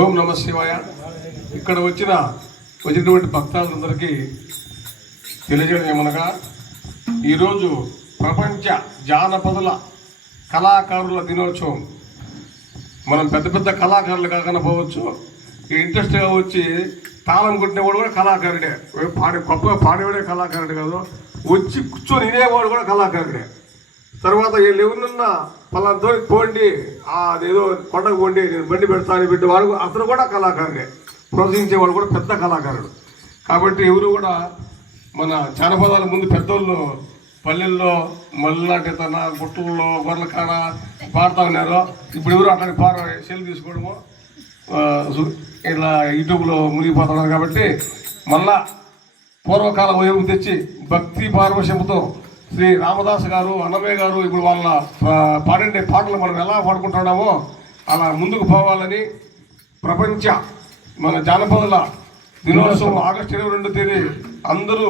ఓం నమ శివాయ. ఇక్కడ వచ్చినటువంటి భక్తులందరికీ తెలియజేయడం ఏమనగా, ఈరోజు ప్రపంచ జానపదుల కళాకారుల దినోత్సవం. మనం పెద్ద పెద్ద కళాకారులు కాకుండా పోవచ్చు, ఇంట్రెస్ట్గా వచ్చి తాళం కొట్టినవాడు కూడా కళాకారుడే. గొప్పగా పాడేవాడే కళాకారుడు కాదు, వచ్చి కూర్చొని వినేవాడు కూడా కళాకారుడే. తర్వాత వీళ్ళు ఎవరినన్నా పలాంతో పోండి, అదేదో కొండకు పోండి, నేను బండి పెడతాను బిడ్డ, వాడు అతను కూడా కళాకారుడే. ప్రోత్సహించేవాడు కూడా పెద్ద కళాకారుడు. కాబట్టి ఎవరు కూడా మన జానపదాల ముందు పెద్దోళ్ళు పల్లెల్లో మల్లినాటి తన గుట్టల్లో గొర్రెల కాడ పాడుతూ ఉన్నారు. ఇప్పుడు ఎవరు అట్లాంటి సెల్ తీసుకోవడము ఇలా యూట్యూబ్లో మునిగిపోతున్నారు. కాబట్టి మళ్ళా పూర్వకాల వైపు తెచ్చి భక్తి పారవశ్యంతో శ్రీ రామదాస్ గారు, అన్నమయ్య గారు ఇప్పుడు వాళ్ళ పాడే పాటలు మనం ఎలా పాడుకుంటున్నామో అలా ముందుకు పోవాలని ప్రపంచ మన జానపదుల దినోత్సవం ఆగస్టు 22వ తేదీ అందరూ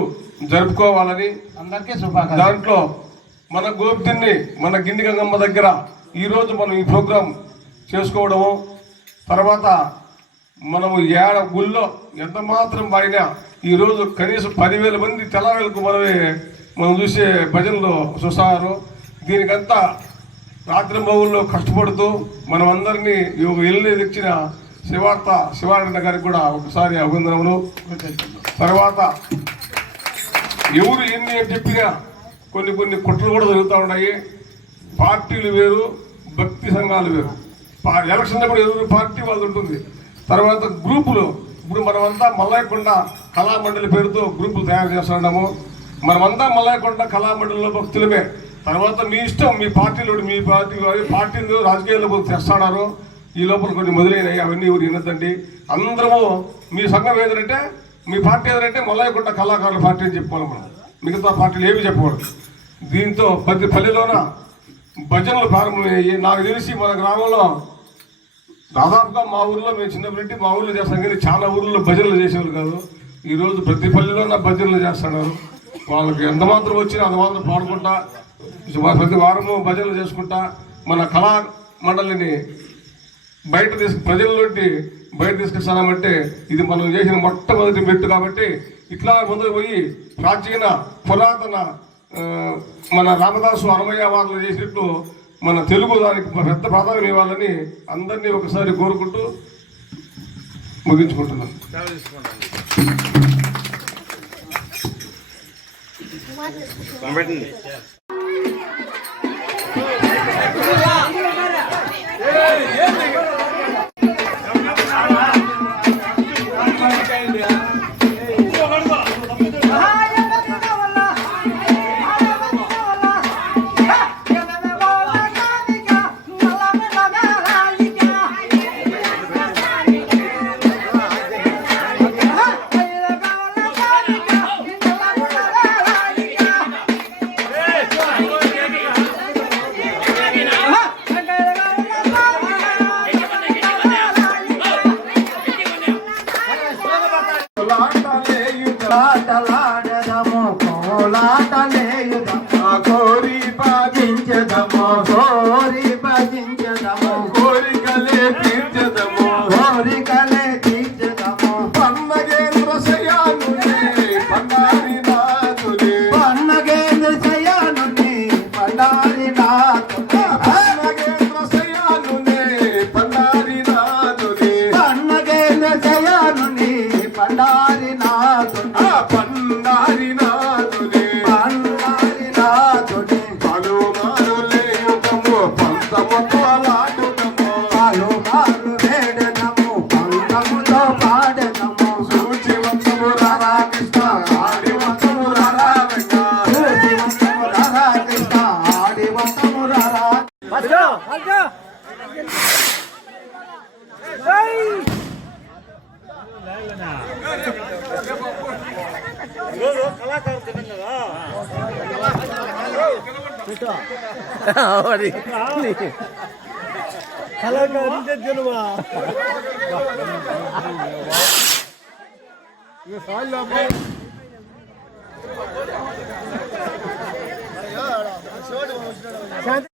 జరుపుకోవాలని అందరికీ శుభాకాంక్షలు. దాంట్లో మన గోపిని మన గిండి గంగమ్మ దగ్గర ఈరోజు మనం ఈ ప్రోగ్రాం చేసుకోవడము, తర్వాత మనము ఏడ గుళ్ళో ఎంత మాత్రం పాడినా ఈరోజు కనీసం 10,000 మంది తెల్లవేలకు మనం చూసే భజనలు చూస్తారు. దీనికంతా రాత్రి బౌల్లో కష్టపడుతూ మనం అందరినీ ఇల్లు తెచ్చిన శివారెడ్డి గారికి కూడా ఒకసారి అభినందనములు. తర్వాత ఎవరు ఎన్ని అని చెప్పినా కొన్ని కుట్రలు కూడా జరుగుతూ ఉన్నాయి. పార్టీలు వేరు, భక్తి సంఘాలు వేరు. ఎలక్షన్ కూడా ఎవరు పార్టీ వాళ్ళు ఉంటుంది. తర్వాత గ్రూపులు, ఇప్పుడు మనమంతా మల్లయ్యకొండ కళామండలి పేరుతో గ్రూపులు తయారు చేస్తున్నాము. మనమంతా మల్లయ్యకొండ కళామండలిలో భక్తులమే. తర్వాత మీ ఇష్టం, మీ పార్టీలో మీ పార్టీలు రాజకీయాల్లో తెస్తాడారు. ఈ లోపల కొన్ని మొదలైనవి, అవన్నీ ఎవరు వినొద్దండి. అందరము మీ సంఘం ఏదంటే, మీ పార్టీ ఏదంటే మల్లయ్యకొండ కళాకారుల పార్టీ అని చెప్పుకోవాలి. మనం మిగతా పార్టీలు ఏమి చెప్పకూడదు. దీంతో ప్రతి పల్లెలోన భజనలు ప్రారంభమయ్యాయి. నాకు తెలిసి మన గ్రామంలో దాదాపుగా మా ఊర్లో, మేము చిన్నప్పటి మా ఊర్లో చేస్తాం, కానీ చాలా ఊర్లో భజనలు చేసేవాళ్ళు కాదు. ఈరోజు ప్రతి పల్లెలోన భజనలు చేస్తున్నారు. వాళ్ళకి ఎంత మాత్రం వచ్చినా అంత మాత్రం పాడుకుంటా ప్రతి వారము భజనలు చేసుకుంటా మన కళా మండలిని ప్రజల్లోంటి బయట తీసుకొస్తామంటే ఇది మనం చేసిన మొట్టమొదటి మెట్టు. కాబట్టి ఇట్లా ముందుకు పోయి ప్రాచీన పురాతన మన రామదాసు అన్నమయ్య వాళ్ళు చేసినట్టు మన తెలుగు దానికి పెద్ద ప్రాధాన్యం ఇవ్వాలని అందరినీ ఒకసారి కోరుకుంటూ ముగించుకుంటున్నాను. కోరి భజించదము, కోరికలే తీర్చదము, పన్నగేంద్ర శయానునే పండారి నాథులే, పన్నగేంద్ర శయానునే పండారి నాథులే, పన్నగేంద్ర శయానునే పండారి నాథులే, పన్నగేంద్ర శయానునే పండారి నాథులే, పండారి నాథులే, పండారి నాథులే, పలుమారు లేయుటము పంతముతో లాడుటము, పలుమారు వేడనము పంతముతో పాడనము, సూచివంతము రారా కృష్ణ ఆడివంతము రారా వెంక, సూచివంతము రారా కృష్ణ ఆడివంతము రారా. కళాకారు